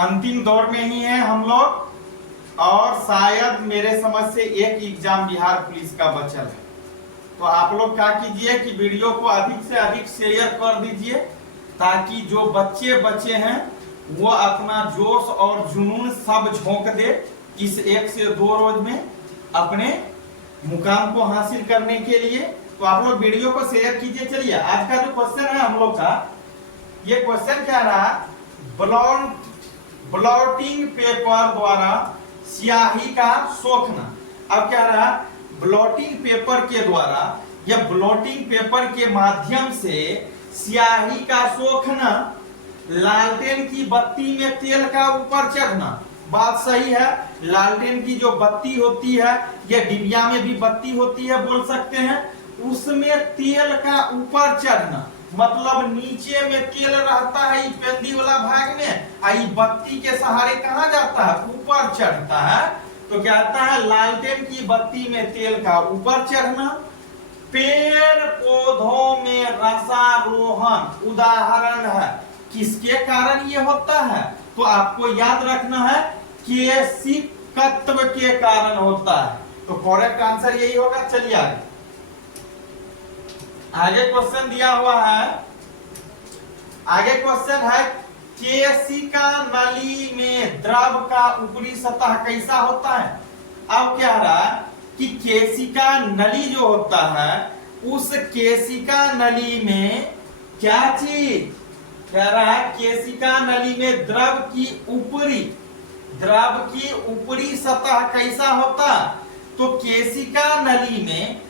अंतिम दौर में ही है हम लोग और शायद मेरे समझ से एक एग्जाम बिहार पुलिस का बचल है। तो आप लोग क्या कीजिए कि वीडियो को अधिक से अधिक शेयर कर दीजिए ताकि जो बच्चे बचे हैं वो अपना जोश और जुनून सब झोंक दे इस 1 से 2 रोज में अपने मुकाम को हासिल करने के लिए। तो आप लोग वीडियो को शेयर कीजिए। चलिए आज का जो क्वेश्चन है हम लोग का, ये क्वेश्चन क्या रहा, ब्लॉटिंग पेपर द्वारा स्याही का सोखना। अब क्या रहा, ब्लॉटिंग पेपर के द्वारा या ब्लॉटिंग पेपर के माध्यम से स्याही का सोखना, लालटेन की बत्ती में तेल का ऊपर चढ़ना। बात सही है, लालटेन की जो बत्ती होती है या डिबिया में भी बत्ती होती है बोल सकते हैं, उसमें तेल का ऊपर चढ़ना मतलब नीचे में तेल रहता है पेंदी वाला भाग में, आई बत्ती के सहारे कहाँ जाता है, ऊपर चढ़ता है। तो क्या आता है, लालटेन की बत्ती में तेल का ऊपर चढ़ना। पेड़ पौधों में रसारोहण उदाहरण है, किसके कारण ये होता है, तो आपको याद रखना है केशिकत्व के कारण होता है। तो करेक्ट आंसर यही होगा। चलिए आगे क्वेश्चन दिया हुआ है। आगे क्वेश्चन है केशिका नली में द्रव का ऊपरी सतह कैसा होता है। अब क्या रहा कि केशिका नली जो होता है उस केशिका नली में क्या चीज कह रहा है, केशिका नली में द्रव की ऊपरी सतह कैसा होता, तो केशिका नली में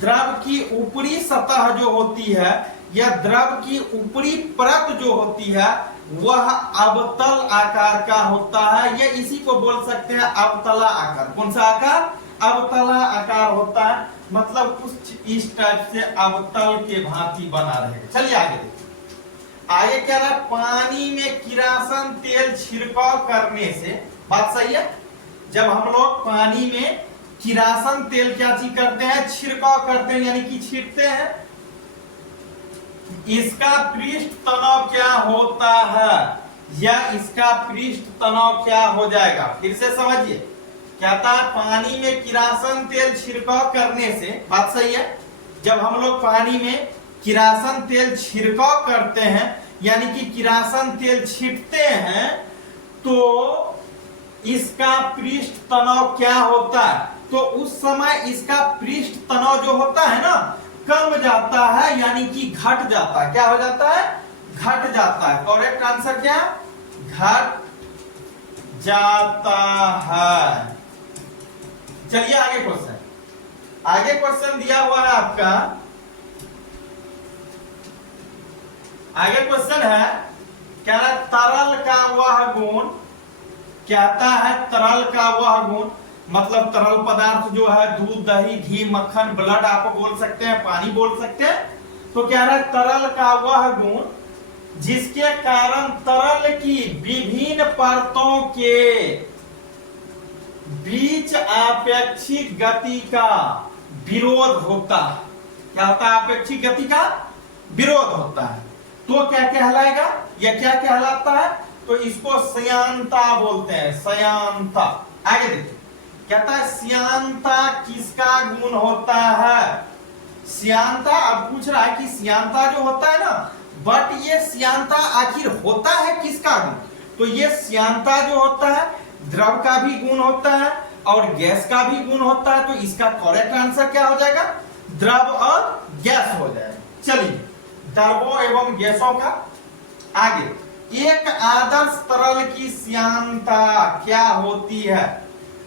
द्रव की ऊपरी सतह जो होती है या द्रव की ऊपरी परत जो होती है वह अवतल आकार का होता है, या इसी को बोल सकते हैं अवतला आकार। कौन सा आकार, अवतला आकार होता है, मतलब कुछ इस टाइप से अवतल के भांति बना रहेगा। चलिए आगे देखिए। आगे क्या रहा, पानी में किरासन तेल छिड़काव करने से। बात सही है, जब हम लोग पानी में किरासन तेल क्या चीज करते हैं, छिड़काव करते हैं यानी कि छींटते हैं, इसका पृष्ठ तनाव क्या होता है या इसका पृष्ठ तनाव क्या हो जाएगा। फिर से समझिए, क्या था, पानी में किरासन तेल छिड़काव करने से। बात सही है, जब हम लोग पानी में किरासन तेल छिड़काव करते हैं यानी कि किरासन तेल छींटते हैं तो इसका पृष्ठ तनाव क्या होता है, तो उस समय इसका पृष्ठ तनाव जो होता है ना कम जाता है यानी कि घट जाता है। क्या हो जाता है, घट जाता है। करेक्ट आंसर क्या, घट जाता है। चलिए आगे क्वेश्चन। आगे क्वेश्चन दिया हुआ है आपका। आगे क्वेश्चन है क्या है, तरल का वह गुण, कहता है तरल का वह गुण मतलब तरल पदार्थ जो है दूध दही घी मक्खन ब्लड आप बोल सकते हैं, पानी बोल सकते हैं। तो क्या है, तरल का वह गुण जिसके कारण तरल की विभिन्न परतों के बीच आपेक्षिक गति का विरोध होता है। क्या होता है, आपेक्षिक गति का विरोध होता है। तो क्या कहलाएगा या क्या कहलाता है, तो इसको श्यानता बोलते हैं, श्यानता। आगे देखिए, कहता है श्यानता किसका गुण होता है। श्यानता, अब पूछ रहा है कि श्यानता जो होता है ना, बट ये श्यानता आखिर होता है किसका गुण, तो ये श्यानता जो होता है द्रव का भी गुण होता है और गैस का भी गुण होता है। तो इसका करेक्ट आंसर क्या हो जाएगा, द्रव और गैस हो जाएगा। चलिए द्रवों एवं गैसों का। आगे, एक आदर्श तरल की श्यानता क्या होती है।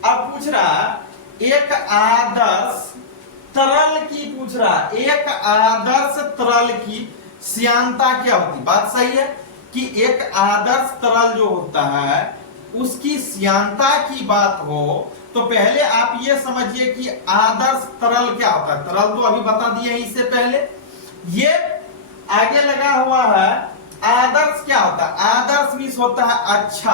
अब पूछ रहा एक आदर्श तरल की, पूछ रहा एक आदर्श तरल की श्यानता क्या होती। बात सही है कि एक आदर्श तरल जो होता है उसकी श्यानता की बात हो तो पहले आप ये समझिए कि आदर्श तरल क्या होता है। तरल तो अभी बता दिए इससे पहले। ये आगे लगा हुआ है आदर्श क्या होता है, आदर्श मीन्स होता है अच्छा।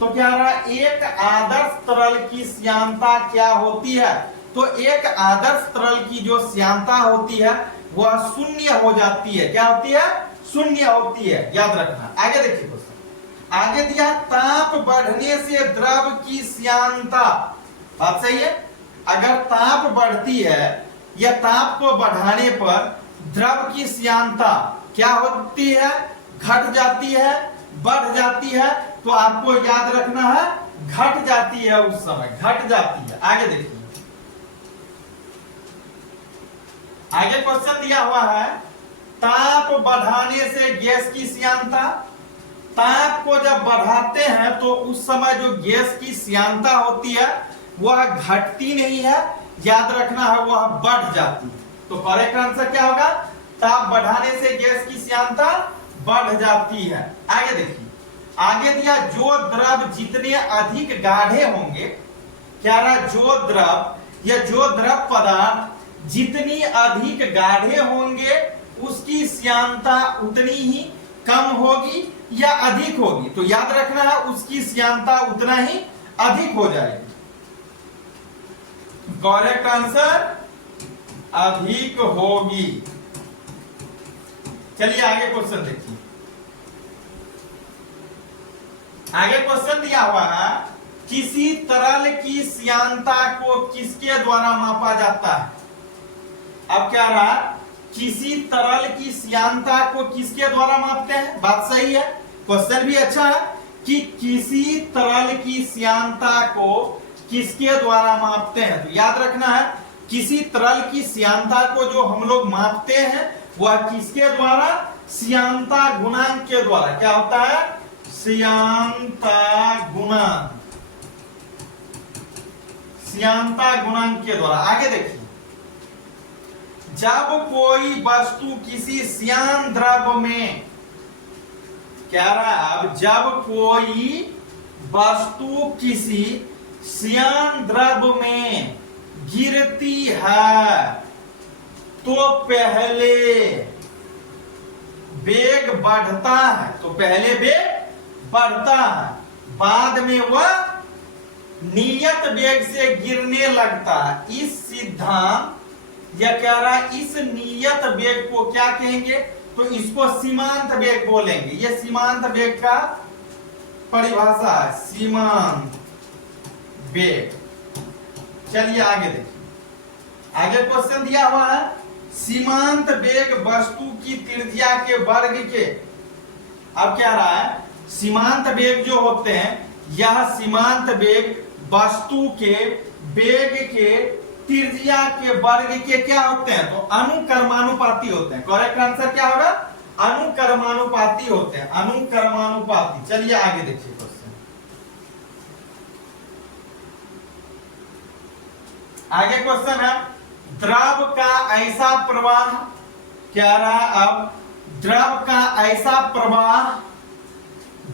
तो क्या रहा, एक आदर्श तरल की श्यानता क्या होती है, तो एक आदर्श तरल की जो श्यानता होती है वह शून्य हो जाती है। क्या होती है, शून्य होती है, याद रखना। आगे देखिए क्वेश्चन। आगे दिया ताप बढ़ने से द्रव की श्यानता। बात सही है। अगर ताप बढ़ती है या ताप को बढ़ाने पर द्रव की श्यानता क्या होती है, घट जाती है, बढ़ जाती है, तो आपको याद रखना है घट जाती है, उस समय घट जाती है। आगे देखिए, आगे क्वेश्चन दिया हुआ है ताप बढ़ाने से गैस की श्यानता। ताप को जब बढ़ाते हैं तो उस समय जो गैस की श्यानता होती है वह घटती नहीं है, याद रखना है वह बढ़ जाती है। तो करेक्ट आंसर क्या होगा, ताप बढ़ाने से गैस की श्यानता बढ़ जाती है। आगे देखिए, आगे दिया जो द्रव जितने अधिक गाढ़े होंगे, क्या रहा, जो द्रव या जो द्रव पदार्थ जितनी अधिक गाढ़े होंगे उसकी श्यानता उतनी ही कम होगी या अधिक होगी। तो याद रखना है उसकी श्यानता उतना ही अधिक हो जाएगी। करेक्ट आंसर अधिक होगी। चलिए आगे क्वेश्चन देखिए। आगे क्वेश्चन दिया हुआ है किसी तरल की श्यानता को किसके द्वारा मापा जाता है। अब क्या रहा, किसी तरल की श्यानता को किसके द्वारा मापते हैं। बात सही है, क्वेश्चन भी अच्छा है कि किसी तरल की श्यानता को किसके द्वारा मापते हैं। तो याद रखना है किसी तरल की श्यानता को जो हम लोग मापते हैं वह किसके द्वारा, श्यानता गुणांक के द्वारा। क्या होता है, श्यानता गुणांक, श्यानता गुणांक के द्वारा। आगे देखिए, जब कोई वस्तु किसी श्यान द्रव में, क्या रहा, अब जब कोई वस्तु किसी श्यान द्रव में गिरती है तो पहले वेग बढ़ता है, तो पहले वेग बढ़ता है, बाद में वह नियत वेग से गिरने लगता है। इस सिद्धांत या कह रहा है इस नियत वेग को क्या कहेंगे, तो इसको सीमांत वेग बोलेंगे। ये सीमांत वेग का परिभाषा है, सीमांत वेग। चलिए आगे देखिए, आगे क्वेश्चन दिया हुआ है सीमांत वेग वस्तु की त्रिज्या के वर्ग के। अब क्या रहा है, सीमांत वेग जो होते हैं, यह सीमांत वेग वस्तु के वेग के त्रिज्या के वर्ग के क्या होते हैं, तो अनुक्रमानुपाती होते हैं। करेक्ट आंसर क्या होगा, अनुक्रमानुपाती होते हैं, अनुक्रमानुपाती। चलिए आगे देखिए क्वेश्चन। आगे क्वेश्चन है द्रव का ऐसा प्रवाह, क्या रहा, अब द्रव का ऐसा प्रवाह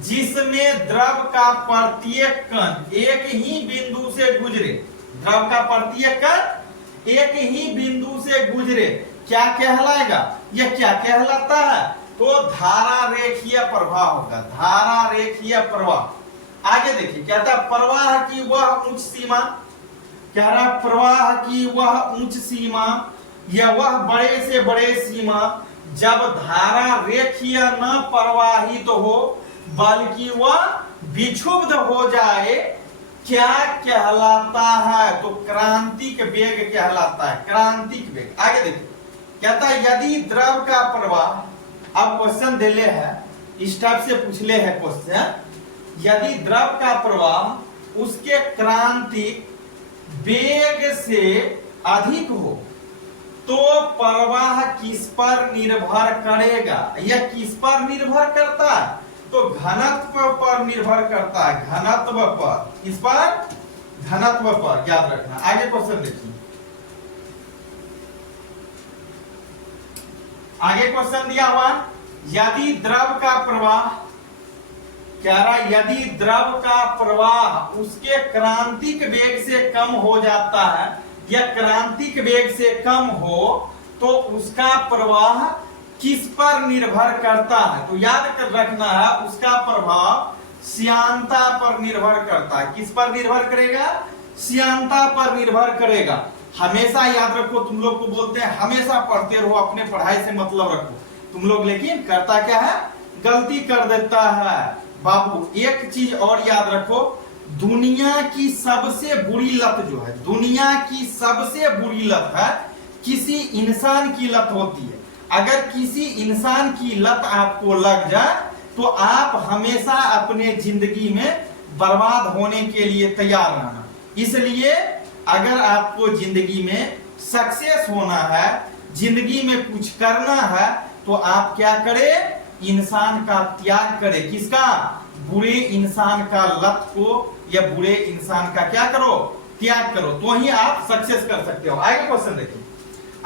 जिसमें द्रव का प्रत्येक कण एक ही बिंदु से गुजरे, द्रव का प्रत्येक कण एक ही बिंदु से गुजरे, क्या कहलाएगा, यह क्या कहलाता है, तो धारा रेखीय प्रवाह होगा, धारा रेखीय प्रवाह। आगे देखिए, कहता है प्रवाह की वह उच्च सीमा, कह रहा प्रवाह की वह उच्च सीमा या वह बड़े से बड़े सीमा जब धारा रेखीय न प्रवाहित हो बल्कि वह विक्षुब्ध हो जाए, क्या कहलाता है, तो क्रांतिक वेग कहलाता है, क्रांतिक वेग। आगे देखिए, कहता है यदि द्रव का प्रवाह, अब क्वेश्चन दिले है, इस टाइप से पूछ ले है क्वेश्चन, यदि द्रव का प्रवाह उसके क्रांतिक वेग से अधिक हो तो प्रवाह किस पर निर्भर करेगा, यह किस पर निर्भर करता है, तो घनत्व पर निर्भर करता है, घनत्व पर, किस पर, घनत्व पर, याद रखना। आगे क्वेश्चन देखिए, आगे क्वेश्चन दिया हुआ यदि द्रव का प्रवाह, कह रहा यदि द्रव का प्रवाह उसके क्रांतिक वेग से कम हो जाता है या क्रांतिक वेग से कम हो तो उसका प्रवाह किस पर निर्भर करता है, तो याद कर रखना है उसका प्रभाव श्यानता पर निर्भर करता है। किस पर निर्भर करेगा, श्यानता पर निर्भर करेगा। हमेशा याद रखो, तुम लोग को बोलते हैं हमेशा पढ़ते रहो, अपने पढ़ाई से मतलब रखो तुम लोग, लेकिन करता क्या है, गलती कर देता है। बाबू एक चीज और याद रखो, दुनिया की सबसे बुरी लत जो है, दुनिया की सबसे बुरी लत है किसी इंसान की लत होती है। अगर किसी इंसान की लत आपको लग जाए तो आप हमेशा अपने जिंदगी में बर्बाद होने के लिए तैयार रहना। इसलिए अगर आपको जिंदगी में सक्सेस होना है, जिंदगी में कुछ करना है, तो आप क्या करें, इंसान का त्याग करें। किसका? बुरे इंसान का लत को या बुरे इंसान का क्या करो, त्याग करो, तो ही आप सक्सेस कर सकते हो। आगे क्वेश्चन देखिए,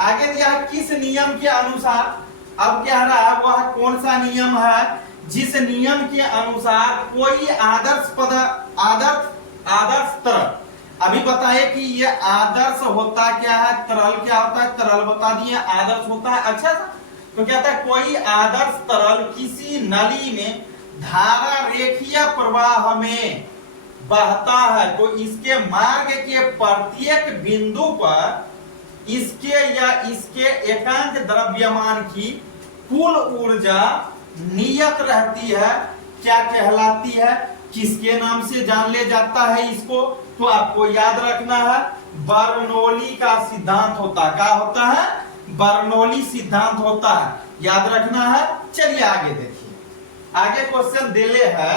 आगे दिया किस नियम के अनुसार, अब क्या रहा, वह कौन सा नियम है जिस नियम के अनुसार कोई आदर्श तरल, अभी बताए कि ये आदर्श होता क्या है, तरल क्या होता है, तरल बता दिए, आदर्श होता है। अच्छा तो कहता है कोई आदर्श तरल किसी नली में धारा रेखीय प्रवाह में बहता है तो इसके मार्ग के प्रत्येक बिंदु पर इसके या इसके एकांक द्रव्यमान की कुल ऊर्जा नियत रहती है, क्या कहलाती है, किसके नाम से जान ले जाता है इसको, तो आपको याद रखना है बर्नौली का सिद्धांत होता है। क्या होता है? बर्नौली सिद्धांत होता है, याद रखना है। चलिए आगे देखिए, आगे क्वेश्चन दिले है,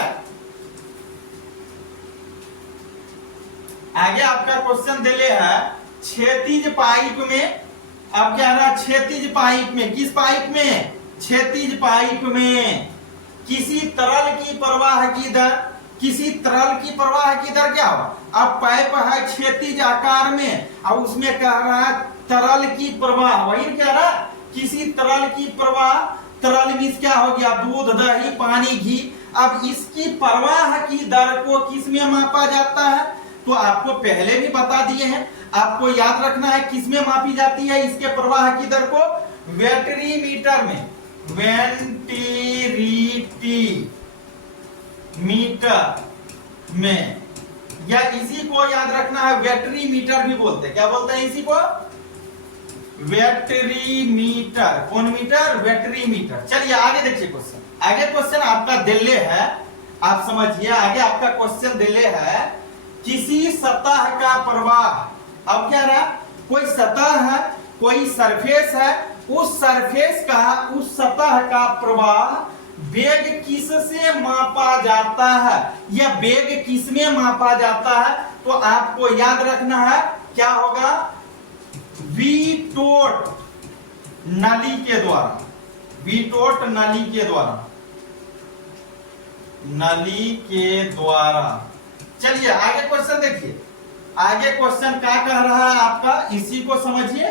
आगे आपका क्वेश्चन दिले है क्षैतिज पाइप में, अब क्या रहा, क्षैतिज पाइप में, किस पाइप में, क्षैतिज पाइप में किसी तरल की प्रवाह की दर, किसी तरल की प्रवाह की दर क्या हो, अब पाइप है क्षैतिज आकार में और उसमें कह रहा है तरल की प्रवाह, वही कह रहा है किसी तरल की प्रवाह, तरल मीन्स क्या हो गया, दूध, दही, पानी, घी। अब इसकी प्रवाह की दर को किस में मापा जाता है, तो आपको पहले भी बता दिए हैं, आपको याद रखना है किस में मापी जाती है इसके प्रवाह की दर को, वेटरीमीटर में, मीटर में, या इसी को याद रखना है वेटरीमीटर भी बोलते हैं। क्या बोलते हैं इसी को? वेटरीमीटर। कौन मीटर? वेटरीमीटर। चलिए आगे देखिए क्वेश्चन, आगे क्वेश्चन आपका दिल्ली है, आप समझिए, आगे आपका क्वेश्चन दिल्ली है किसी सतह का प्रवाह, अब क्या रहा, कोई सतह है, कोई सरफेस है, उस सरफेस का, उस सतह का प्रवाह वेग किससे मापा जाता है, या वेग किसमें मापा जाता है, तो आपको याद रखना है क्या होगा, वी टोट नली के द्वारा, वी टोट नली के द्वारा, नली के द्वारा। चलिए आगे क्वेश्चन देखिए, आगे क्वेश्चन क्या कह रहा है आपका, इसी को समझिए।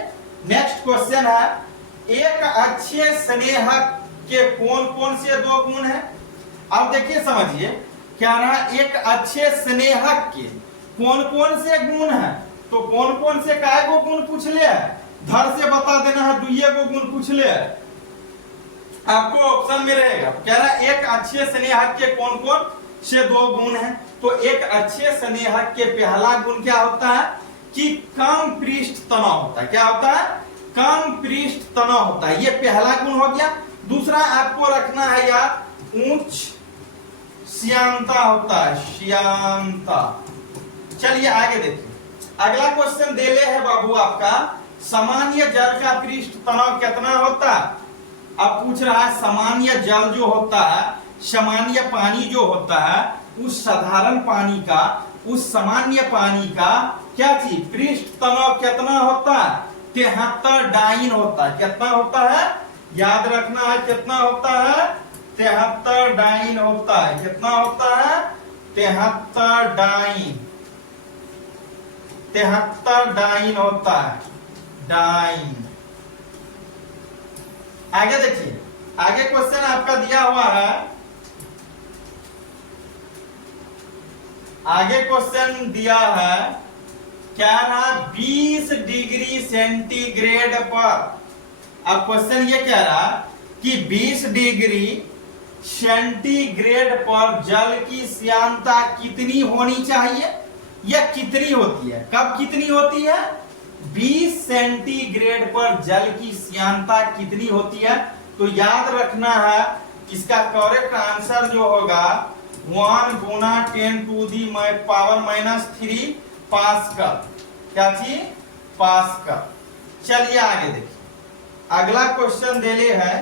नेक्स्ट क्वेश्चन है एक अच्छे स्नेहक के कौन कौन से दो गुण हैं, अब देखिए समझिए क्या रहा, एक अच्छे स्नेहक के कौन कौन से गुण हैं, तो कौन कौन से काय को गुण पूछ ले, धर से बता देना है, दुइये को गुण पूछ ले, आपको ऑप्शन में रहेगा। कह रहा है एक अच्छे स्नेहक के कौन कौन से दो गुण हैं, तो एक अच्छे स्नेहक के पहला गुण क्या होता है कि कम पृष्ठ तनाव होता है, क्या होता है, कम पृष्ठ तनाव होता है, ये पहला गुण हो गया। दूसरा आपको रखना है यार उच्च श्यानता होता है, श्यानता। चलिए आगे देखिए, अगला क्वेश्चन दे ले है बाबू आपका, सामान्य जल का पृष्ठ तनाव कितना होता है, अब पूछ रहा है सामान्य जल जो होता है, सामान्य पानी जो होता है, उस साधारण पानी का, उस सामान्य पानी का क्या चीज, पृष्ठ तनाव कितना होता है, 73 डाइन होता है, कितना होता है, याद रखना है कितना होता है, 73 डाइन होता है, कितना होता है, 73 डाइन, 73 डाइन होता है, डाइन। आगे देखिए, आगे क्वेश्चन आपका दिया हुआ है, आगे क्वेश्चन दिया है क्या रहा, 20 डिग्री सेंटीग्रेड पर, अब क्वेश्चन ये कह रहा कि 20 डिग्री सेंटीग्रेड पर जल की श्यानता कितनी होनी चाहिए, या कितनी होती है, कब कितनी होती है, 20 सेंटीग्रेड पर जल की श्यानता कितनी होती है, तो याद रखना है इसका करेक्ट आंसर जो होगा 1 गुना 10 टू दी पावर -3 पास्कल। क्या चीज? पास्कल। चलिए आगे देखिए, अगला क्वेश्चन दे ले है